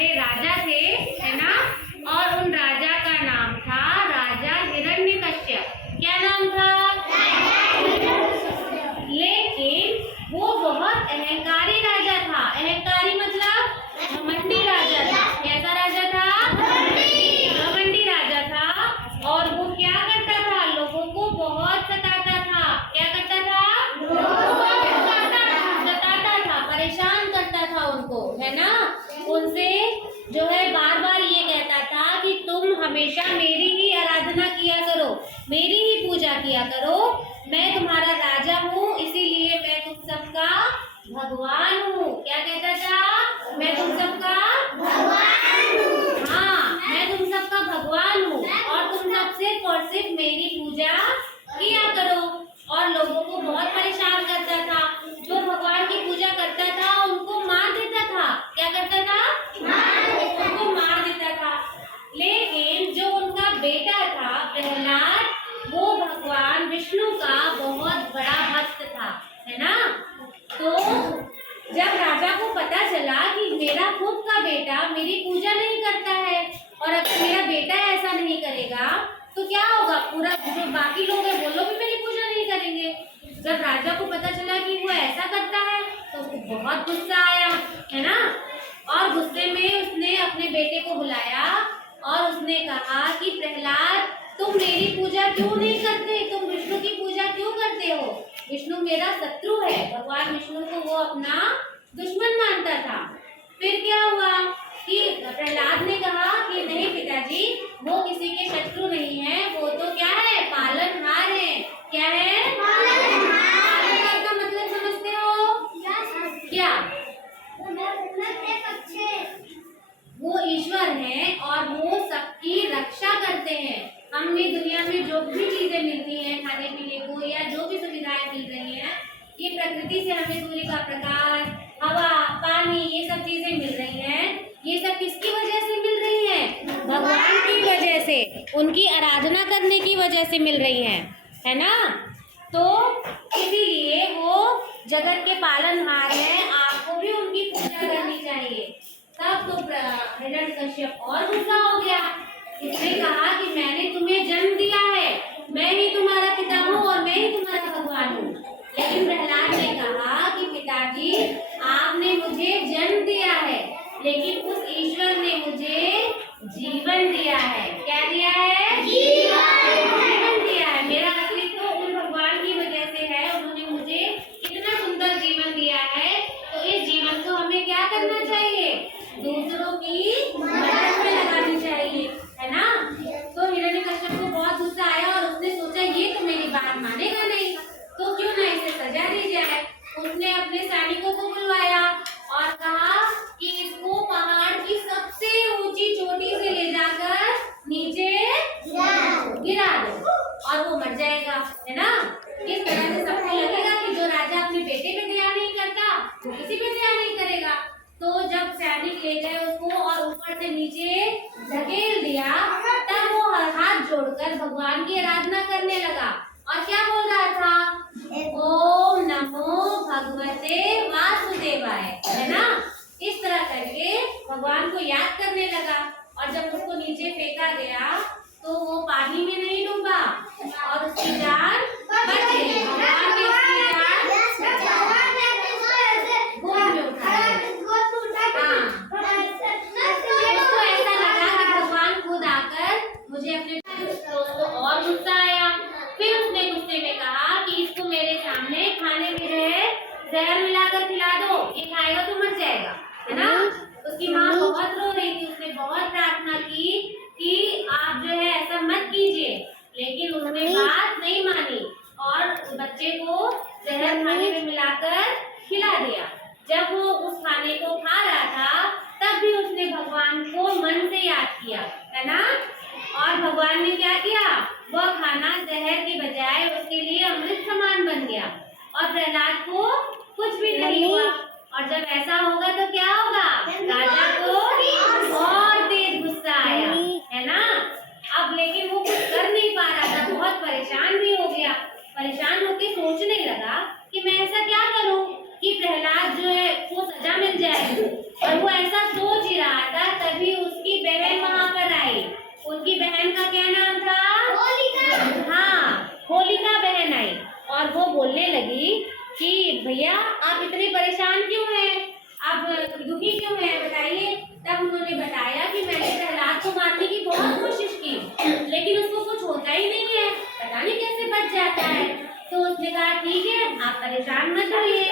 बड़े राजा थे, है ना। और उन राजा का नाम था राजा हिरण्यकश्यप। क्या नाम था? लेकिन वो बहुत अहंकारी राजा था। अहंकारी मतलब घमंडी राजा था। कैसा राजा था? घमंडी राजा था। और वो क्या करता था? लोगों को बहुत सताता था। क्या करता था? सताता था, परेशान करता था उनको, है ना। उनसे जो है बार बार ये कहता था कि तुम हमेशा मेरी ही आराधना किया करो, मेरी ही पूजा किया करो, मैं तुम्हारा राजा हूँ, इसीलिए मैं तुम सबका भगवान हूँ। क्या कहता था? मैं तुम सबका भगवान हूँ। हाँ, मैं तुम सबका भगवान हूँ और तुम सब सिर्फ और सिर्फ मेरी पूजा किया करो। और लोगों को बहुत परेशान करता था। जो भगवान की पूजा करता था उनको मार देता था। क्या करता था? उनको मार देता था। लेकिन जो उनका बेटा था प्रहलाद, वो भगवान विष्णु का बहुत बड़ा भक्त था, है ना। तो जब राजा को पता चला कि मेरा खुद का बेटा मेरी पूजा नहीं करता है और अगर मेरा बेटा ऐसा नहीं करेगा तो क्या होगा? पूरा जो बाकी लोग हैं वो लोग भी मेरी पूजा नहीं करेंगे। जब राजा को पता चला कि वो ऐसा करता है तो उसको बहुत गुस्सा आया, है ना। और गुस्से में उसने अपने बेटे को बुलाया और उसने कहा कि प्रहलाद, तुम मेरी पूजा क्यों नहीं करते? तुम विष्णु की पूजा क्यों करते हो? विष्णु मेरा शत्रु है। भगवान विष्णु को वो अपना दुश्मन मानता था। फिर क्या हुआ कि प्रहलाद ने कहा कि नहीं पिताजी, वो किसी के शत्रु नहीं है, वो तो क्या है? पालनहार है। क्या है? पालनहार का मतलब समझते हो? क्या? वो ईश्वर है और वो सबकी रक्षा करते हैं। हमें दुनिया में जो भी चीजें मिलती हैं खाने पीने को या जो भी सुविधाएं मिल रही हैं, ये प्रकृति से हमें सूर्य का प्रकाश, हवा, पानी, ये सब चीजें मिल रही हैं। ये सब किसकी वजह से मिल रही हैं? भगवान की वजह से, उनकी आराधना करने की वजह से मिल रही हैं, है ना। तो इसीलिए वो जगत के पालनहार हैं, आपको भी उनकी पूजा करनी चाहिए। तब तो हिरण्यकश्यप और गुस्सा हो गया। इसने कहा कि मैंने तुम्हें जन्म दिया है, मैं ही तुम्हारा पिता हूँ और मैं ही तुम्हारा भगवान हूँ। लेकिन प्रहलाद ने कहा कि पिताजी, आपने मुझे जन्म दिया है लेकिन उस ईश्वर ने मुझे जीवन दिया है। क्या दिया है? जीवन दिया है। मेरा अस्तित्व उन भगवान की वजह से है। उन्होंने मुझे इतना सुंदर जीवन दिया है। तो इस जीवन को हमें क्या करना चाहिए? दूसरों की मदद में लगानी चाहिए, है ना। तो हिरण्यकश्यप को बहुत गुस्सा आया और उसने सोचा ये तो मेरी बात मानेगा नहीं, तो क्यों ना इसे सजा दी जाए। उसने अपने सैनिकों को बुलवाया और कहा कि इसको पहाड़ की सबसे ऊंची चोटी से ले जाकर नीचे गिरा दो और वो मर जाएगा, है ना। इस तरह से सबको लगेगा कि जो राजा अपने बेटे पे दया नहीं करता वो किसी पे दया नहीं करेगा। तो जब सैनिक ले गए उसको और ऊपर से नीचे धकेल दिया, तब वो हाथ जोड़कर भगवान की आराधना करने लगा और क्या बोल रहा था? ओम नमो भगवते वासुदेवाय, है ना। इस तरह करके भगवान को याद करने लगा। और जब उसको नीचे फेंका गया तो वो पानी में नहीं डूबा और उसकी जान बच गई। भगवान ने उसकी जान गोद में उठाया। उसको ऐसा लगा कि भगवान खुद आकर मुझे अपने, तो उसको और गुस्सा आया। फिर उसने गुस्से में कहा कि इसको मेरे सामने खाने में जो है जहर मिलाकर खिला दो, ये खाएगा तो मर जाएगा, है ना। उसकी माँ बहुत रो रही थी। उसने बहुत प्रार्थना की कि आप जो है ऐसा मत कीजिए, लेकिन उन्होंने बात नहीं मानी और बच्चे को जहर खाने में मिलाकर खिला दिया। जब वो उस खाने को खा रहा था तब भी उसने भगवान को मन से याद किया, है ना। और भगवान ने क्या किया? वह खाना जहर के बजाय उसके लिए अमृत समान बन गया और प्रहलाद को कुछ भी नहीं हुआ। और जब ऐसा होगा तो क्या होगा? राजा को और तेज गुस्सा आया, है ना। अब लेकिन वो कुछ कर नहीं पा रहा था, बहुत परेशान भी हो गया। परेशान होकर सोचने लगा कि मैं ऐसा क्या करूं जाता है। तो उसने कहा ठीक है, आप परेशान मत होइए,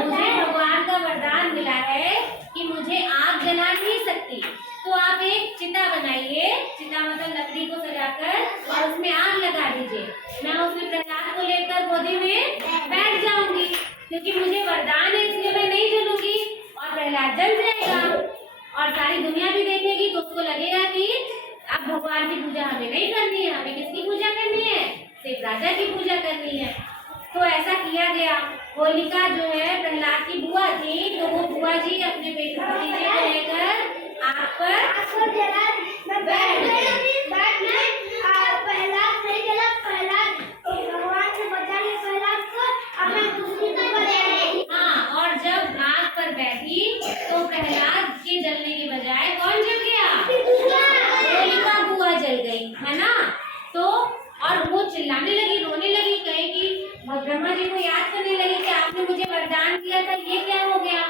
मुझे भगवान का वरदान मिला है कि मुझे आग जला नहीं सकती, तो आप एक चिता बनाइए, चिता मतलब लकड़ी को सजाकर और उसमें आग लगा दीजिए, मैं उसमें प्रहलाद को लेकर गोदी में बैठ जाऊंगी, क्योंकि मुझे वरदान है इसलिए मैं नहीं जलूंगी और प्रहलाद जल जाएगा और सारी दुनिया भी देखेगी तो उसको लगेगा कि अब भगवान की पूजा हमें नहीं करनी है, हमें किसकी पूजा करनी है, सिर्फ राजा की पूजा करनी है। तो ऐसा किया गया। होलिका जो है प्रहलाद की बुआ थी, तो वो बुआ जी अपने बेटे भतीजे को लेकर आग पर बैठ गई। हाँ, और जब आग पर बैठी तो प्रहलाद के जलने के बजाय कौन जल गया? होलिका बुआ जल गई, है ना। तो और वो चिल्लाने लगी, रोने लगी, कहे कि ब्रह्मा जी को याद करने लगी कि आपने मुझे वरदान दिया था, ये क्या हो गया।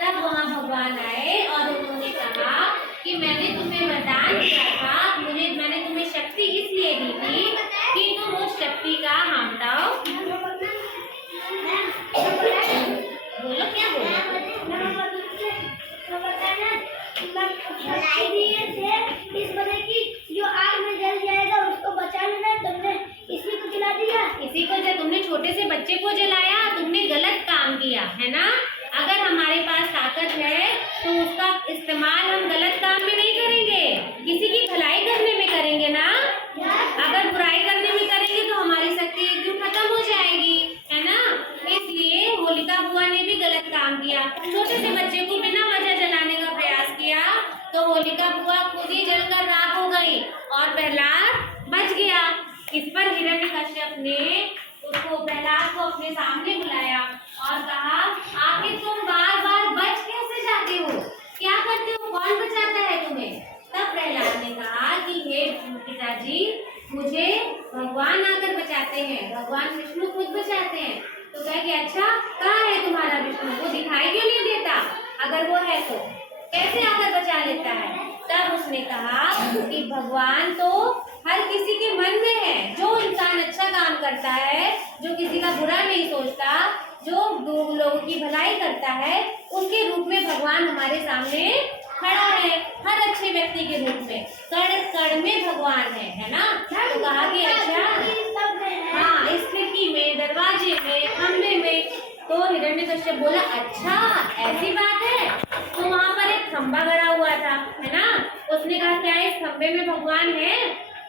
तब वहाँ भगवान आए और उन्होंने कहा कि मैंने तुम्हें वरदान दिया था, मैंने तुम्हें शक्ति इसलिए दी थी कि तुम उस शक्ति का हामटाओ। बोलो क्या बोलो? इस वजह की जो आग में जल जाएगा उसको बचा लेना, तुमने इसी को जला दिया। इसी को जब तुमने छोटे से बच्चे को जलाया, तुमने गलत काम किया, है ना। अगर हमारे पास ताकत है तो उसका इस्तेमाल हम गलत काम में नहीं करेंगे, किसी की भलाई करने में करेंगे ना। अगर बुराई करने में करेंगे तो हमारी शक्ति एक दिन खत्म हो जाएगी, है ना। इसलिए होलिका बुआ ने भी गलत काम किया, छोटे से बच्चे को बिना वजह जलाने का प्रयास किया, तो होलिका बुआ खुद ही जलकर राख हो गई और प्रहलाद बच गया। इस पर हिरण्यकश्यप ने उसको प्रहलाद को अपने सामने बुलाया और कहा आखिर तुम बार बार बच कैसे जाते हो, क्या करते हो, कौन बचाता है तुम्हें। तब प्रहलाद ने कहा कि हे पिताजी, मुझे भगवान आकर बचाते हैं, भगवान विष्णु खुद बचाते हैं। तो कहे कि अच्छा, कहाँ है तुम्हारा विष्णु, वो दिखाई क्यों नहीं देता, अगर वो है तो कैसे आकर बचा लेता है। तब उसने कहा कि भगवान तो हर किसी के मन में है, जो इंसान अच्छा काम करता है, जो किसी का बुरा नहीं सोचता, जो लोगों की भलाई करता है, उसके रूप में भगवान हमारे सामने खड़ा है, हर अच्छे व्यक्ति के रूप में, कण कण में भगवान है ना। तो कहा कि अच्छा, हाँ, इस खिड़की में, दरवाजे में, खंबे में। तो हिरण्यकश्यप बोला अच्छा ऐसी बात है। तो वहाँ पर एक खंबा गड़ा हुआ था, है ना। उसने कहा क्या इस खंबे में भगवान है,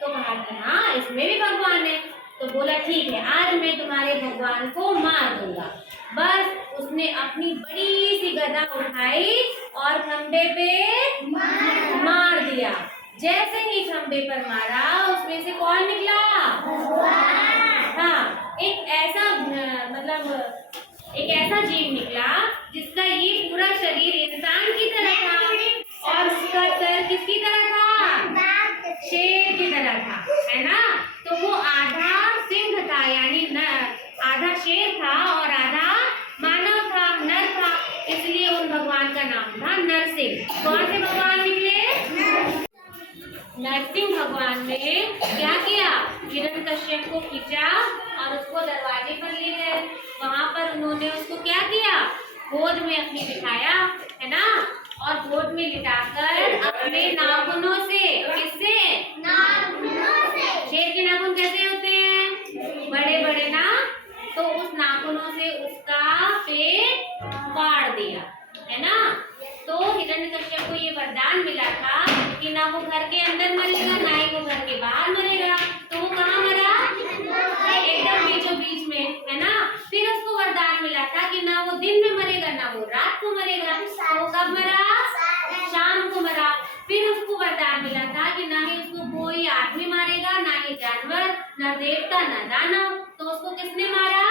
तो कहा कि हाँ इसमें भी भगवान है। तो बोला ठीक है, आज मैं तुम्हारे भगवान को मार दूंगा। बस उसने अपनी बड़ी सी गदा उठाई और खंबे पे मार दिया। जैसे ही खंबे पर मारा, उसमें से कौन निकला? हाँ, एक ऐसा जीव निकला जिसका ये पूरा शरीर इंसान की तरह था और उसका सर किसकी तरह था? शेर की तरह था, है ना। तो वो आधा सिंह था, यानी आधा शेर था और आधा मानव था, नर था, इसलिए उन भगवान का नाम था नरसिंह। कौन से भगवान निकले? नरसिंह भगवान ने क्या किया? हिरण्यकश्यप को खींचा और उसको दरवाजे पर ले गए। वहां पर उन्होंने उसको क्या किया? गोद में अपनी बिठाया, है ना, और गोद में लिटाकर अपने नाखूनों से, किससे? नाखूनों से। शेर के नाखून कैसे होते हैं? बड़े बड़े ना। तो उस नाखूनों से उसका पेट फाड़ दिया, है ना। तो हिरण्यकश्यप को ये वरदान मिला था कि ना वो घर के अंदर मरेगा, ना ही वो घर के बाहर मरेगा। तो वो कहाँ मरा? एकदम बीचों बीच में, है ना। फिर उसको वरदान मिला था कि ना वो दिन में मरेगा, ना वो रात को मरेगा। तो वो कब मरा? शाम को मरा। फिर उसको वरदान मिला था कि ना ही उसको कोई आदमी मारेगा, ना ही जानवर, ना देवता, ना दानव। तो उसको किसने मारा?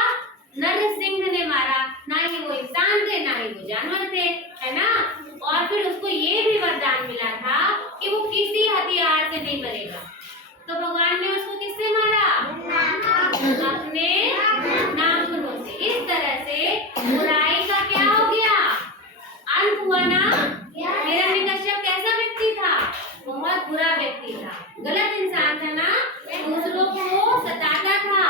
नरसिंह ने मारा। ना ही वो इंसान थे, ना ही वो जानवर थे, है ना। और फिर उसको ये भी वरदान मिला था कि वो किसी हथियार से नहीं मरेगा। तो भगवान ने उसको किससे मारा? अपने नाखूनों से। इस तरह से बुराई का क्या हो गया? अंत हुआ ना। हिरण्यकश्यप कैसा व्यक्ति था? बहुत बुरा व्यक्ति था, गलत इंसान था ना, दूसरों को सताता था,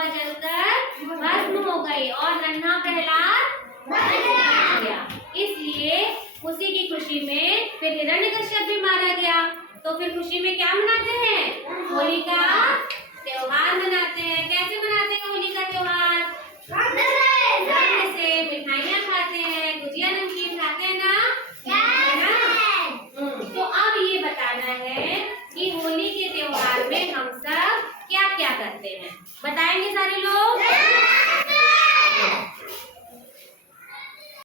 दिलरुबा जलकर भस्म हो गई और नन्हा प्रहलाद बच गया। इसलिए उसी की खुशी में फिर हिरण्यकश्यप भी मारा गया। तो फिर खुशी में क्या मनाते हैं? होली का त्योहार मनाते हैं। कैसे मनाते हैं होली का त्योहार? रंग से मिठाइयाँ खाते हैं, गुजिया नमकीन खाते हैं ना? है ना? तो अब ये बताना है कि होली के त्योहार में हम सब क्या क्या करते हैं। बताएंगे सारे लोग?